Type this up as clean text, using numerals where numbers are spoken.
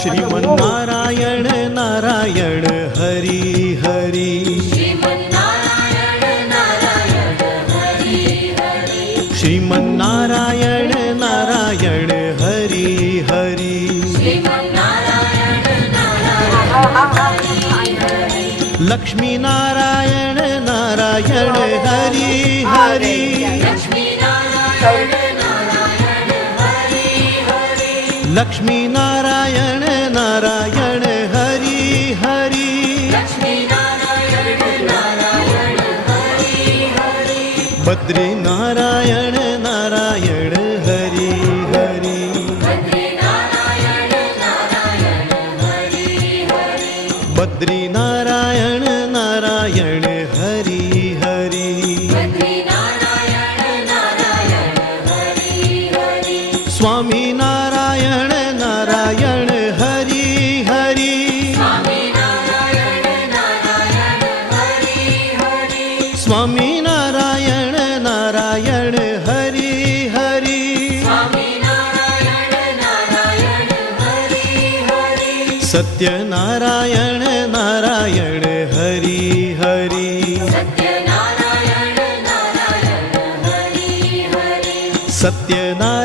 Sriman Narayana Narayan Hari Hari, Sriman Narayana Narayan Hari Hari, Sriman Narayana Narayan Hari Hari, Sriman Narayana Narayan Hari Hari, Lakshmi Narayan Narayan Hari Hari, Lakshmi Narayan Narayan Hari Hari, Lakshmi Narayan Narayan Hari Hari, Lakshmi Narayan Narayan Hari Hari, Badri Narayan Narayan Hari Hari, Badri Narayan Narayan Hari Hari, Badri Narayan Narayan Hari Hari, Badri Narayan Narayan Hari Hari, Swami Narayan Narayan Hari Hari, Swami Narayan Narayan Hari Hari, Swami Narayan Narayan Hari Hari, Swami Narayan Narayan Hari Hari, Satyanarayan Narayan Hari Hari, Satyanarayan Narayan Hari Hari, Satyanarayan